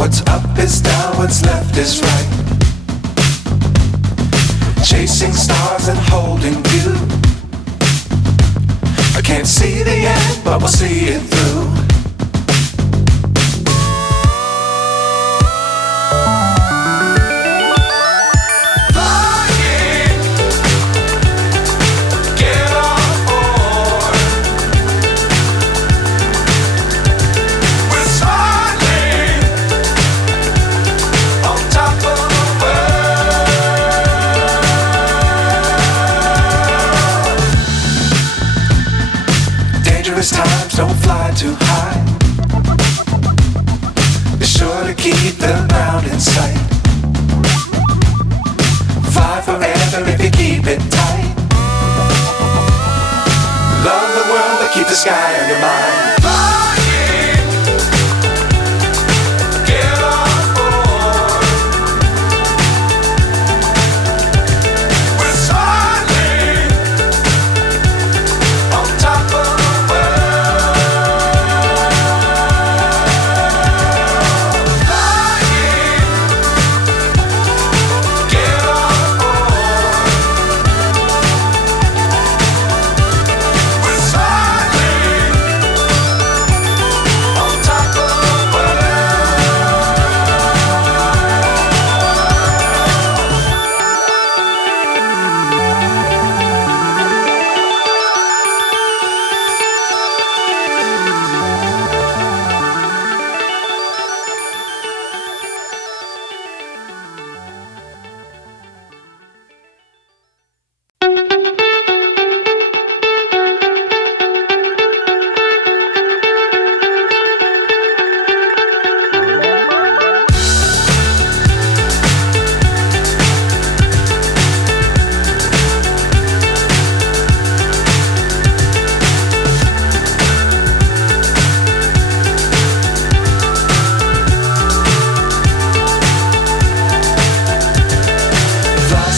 What's up is down, what's left is right. Chasing stars and holding you. I can't see the end, but we'll see it through. Times don't fly too high. Be sure to keep the ground in sight. Fly forever if you keep it tight. Love the world but keep the sky on your mind.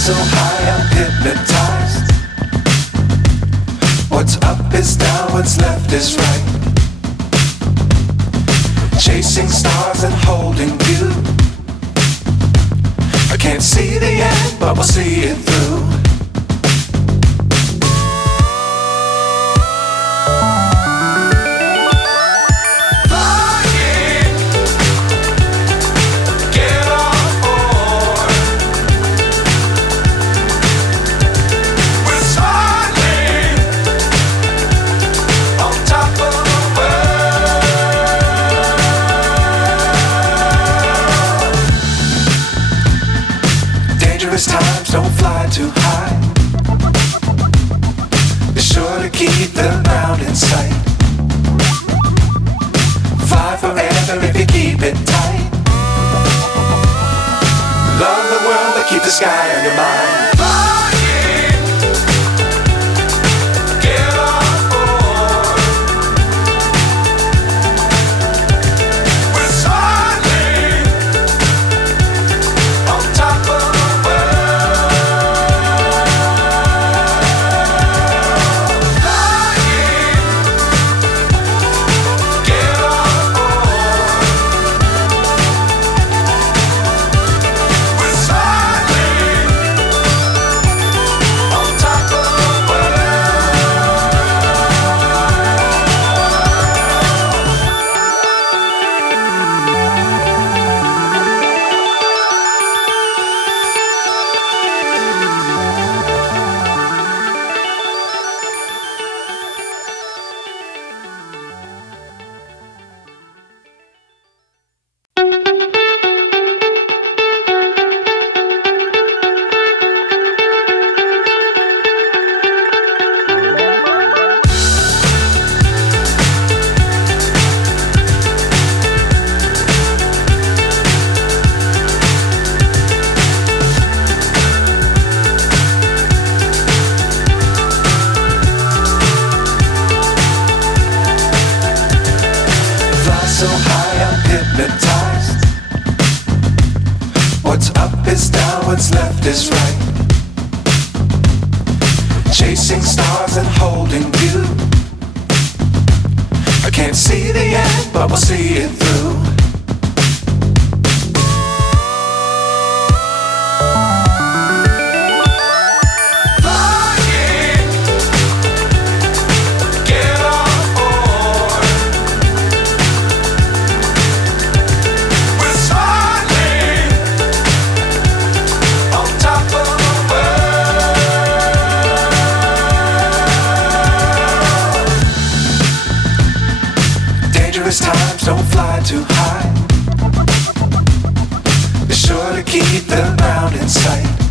So high I'm hypnotized. What's up is down, what's left is right. Chasing stars and holding you. I can't see the end, but we'll see it through. Times don't fly too high. Be sure to keep the ground in sight. Fly forever if you keep it tight. Love the world but keep the sky on your mind. So high I'm hypnotized. What's up is down, what's left is right. Chasing stars and holding you. I can't see the end, but we'll see it through. don't fly too high. Be sure to keep the ground in sight.